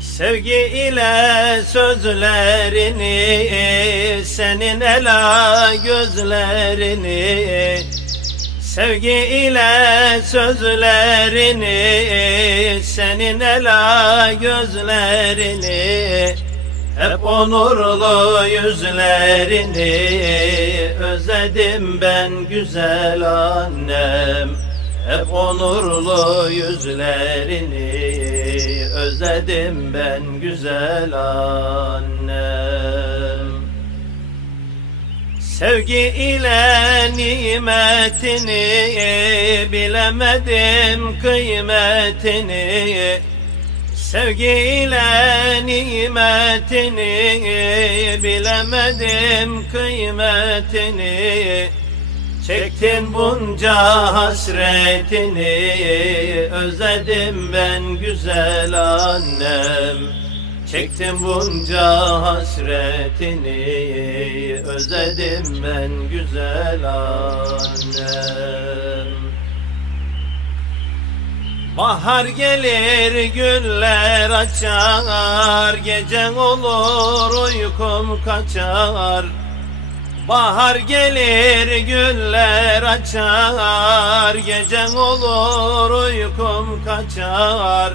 Sevgi ile sözlerini Senin ela gözlerini Sevgi ile sözlerini Senin ela gözlerini Hep onurlu yüzlerini Özledim ben güzel annem hep onurlu yüzlerini özledim ben güzel annem. Sevgi ile nimetini bilemedim kıymetini. Sevgi ile nimetini bilemedim kıymetini. Çektin bunca hasretini Özledim ben güzel annem. Çektim bunca hasretini Özledim ben güzel annem. Bahar gelir güller açar Gecen olur uykum kaçar Bahar gelir güller açar Gecen olur uykum kaçar.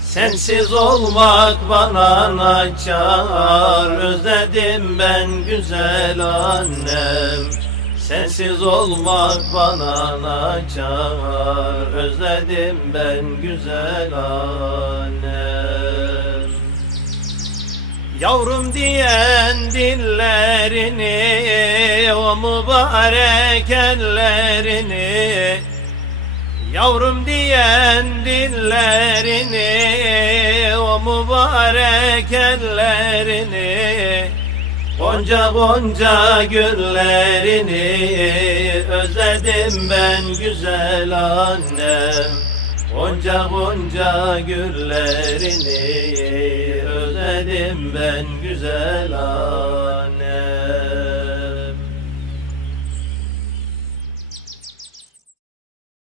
Sensiz olmak bana naçar Özledim ben güzel annem. Sensiz olmak bana naçar Özledim ben güzel annem Yavrum diyen dillerini O mübarek ellerini. Yavrum diyen dillerini O mübarek ellerini. Gonca gonca güllerini Özledim ben güzel annem Gonca gonca güllerini özledim ben güzel annem.